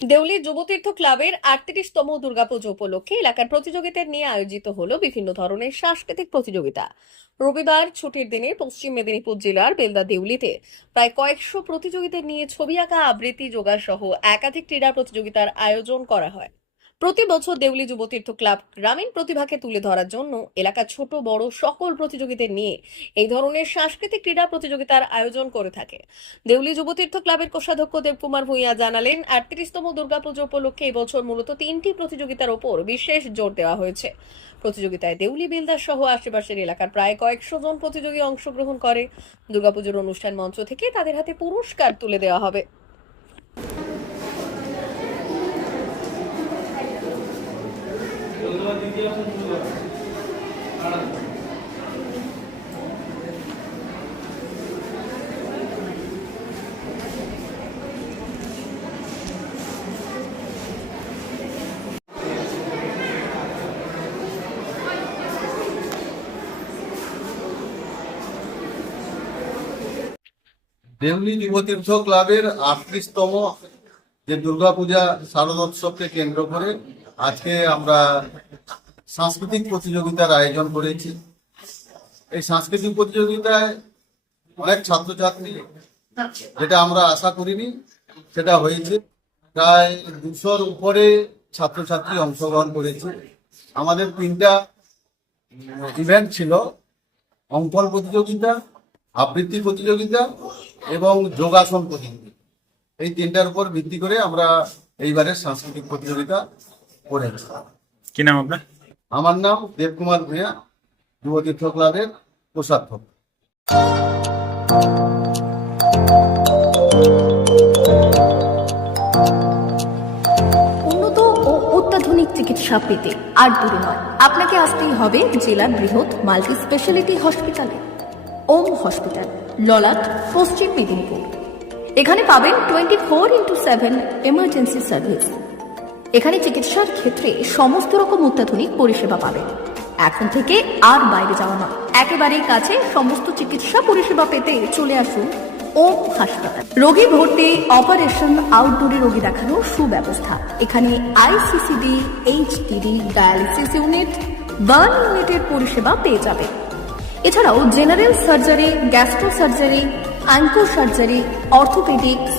দেউলি যুবতীর্থ ক্লাবের আটত্রিশতম দুর্গাপুজো উপলক্ষে এলাকার প্রতিযোগিতা নিয়ে আয়োজিত হলো বিভিন্ন ধরনের সাংস্কৃতিক প্রতিযোগিতা। রবিবার ছুটির দিনে পশ্চিম মেদিনীপুর জেলার বেলদা দেউলিতে প্রায় কয়েকশো প্রতিযোগিতা নিয়ে ছবি আঁকা আবৃত্তি যোগা সহ একাধিক ক্রীড়া প্রতিযোগিতার আয়োজন করা হয়। প্রতি বছর দেউলি যুবতীর্থ ক্লাব গ্রামীণ প্রতিভাকে তুলে ধরার জন্য এলাকা ছোট, বড় সকল প্রতিযোগীদের নিয়ে এই ধরনের সাংস্কৃতিক ক্রীড়া প্রতিযোগিতার আয়োজন করে থাকে। দেউলি যুবতীর্থ ক্লাবের কোষাধ্যক্ষ দেবকুমার ভূঁইয়া জানালেন, আটত্রিশতম দুর্গাপুজো উপলক্ষে এবছর মূলত তিনটি প্রতিযোগিতার ওপর বিশেষ জোর দেওয়া হয়েছে। প্রতিযোগিতায় দেউলি বিলদার সহ আশেপাশের এলাকার প্রায় কয়েকশো জন প্রতিযোগী অংশগ্রহণ করে। দুর্গাপুজোর অনুষ্ঠান মঞ্চ থেকে তাদের হাতে পুরস্কার তুলে দেওয়া হবে। দেউলি যুবতীর্থ ক্লাবের আটত্রিশতম যে দুর্গাপূজা শারদোৎসবকে কেন্দ্র করে আজকে আমরা সাংস্কৃতিক প্রতিযোগিতার আয়োজন করেছি। এই সাংস্কৃতিক প্রতিযোগিতায় অনেক ছাত্রছাত্রী, যেটা আমরা আশা করিনি, সেটা হয়েছে। প্রায় দুশোর উপরে ছাত্রছাত্রী অংশগ্রহণ করেছে। আমাদের তিনটা ইভেন্ট ছিল, অঙ্কন প্রতিযোগিতা, আবৃত্তি প্রতিযোগিতা এবং যোগাসন প্রতিযোগিতা। এই তিনটার উপর ভিত্তি করে আমরা এইবারের সাংস্কৃতিক প্রতিযোগিতা কি নাম আপনার? আমার নাম দেবকুমার ভূঁইয়া যুবতীর্থ ক্লাবের কোষাধ্যক্ষ উন্নত ও অত্যাধুনিক চিকিৎসা পেতে আর দূরে নয়। আপনাকে আসতেই হবে জেলার বৃহৎ মাল্টি স্পেশালিটি হসপিটালে। ওম হসপিটাল ললাট পশ্চিম মেদিনীপুর। এখানে পাবেন twenty four into seven emergency service. এখানে চিকিৎসার ক্ষেত্রে সমস্ত রকম অত্যাধুনিক পরিষেবা পাবেন এখন থেকে আর বাইরে যাওয়া নয়। একেবারেই কাছে সমস্ত চিকিৎসা পরিষেবা পেতে চলে আসুন ওম হাসপাতাল। রোগী ভর্তি, অপারেশন, আউটডোরে রোগী দেখানোর সুব্যবস্থা। এখানে ICCD HDD dialysis unit, burn ইউনিটের পরিষেবা পেয়ে যাবে। এছাড়াও general surgery gastro surgery onco surgery orthopaedic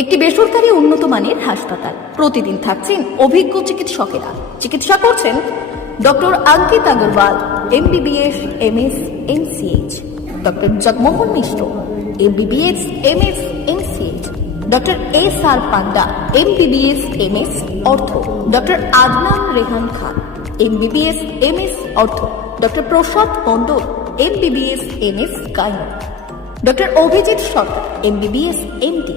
একটি বেসরকারি উন্নত মানের হাসপাতাল। প্রতিদিন থাকছেন অভিজ্ঞ চিকিৎসকেরা। চিকিৎসা করছেন doctor Ankit Agarwal, MBBS, MS MCH doctor Jagmohan Mishra, MBBS, MS MCH doctor S R Panda, MBBS, MS, ortho. Doctor Adnan Rehan Khan, MBBS, MS, ortho. Doctor Prasad Mondal, MBBS, MS gynae doctor Abhijit Sarkar, MBBS, MD.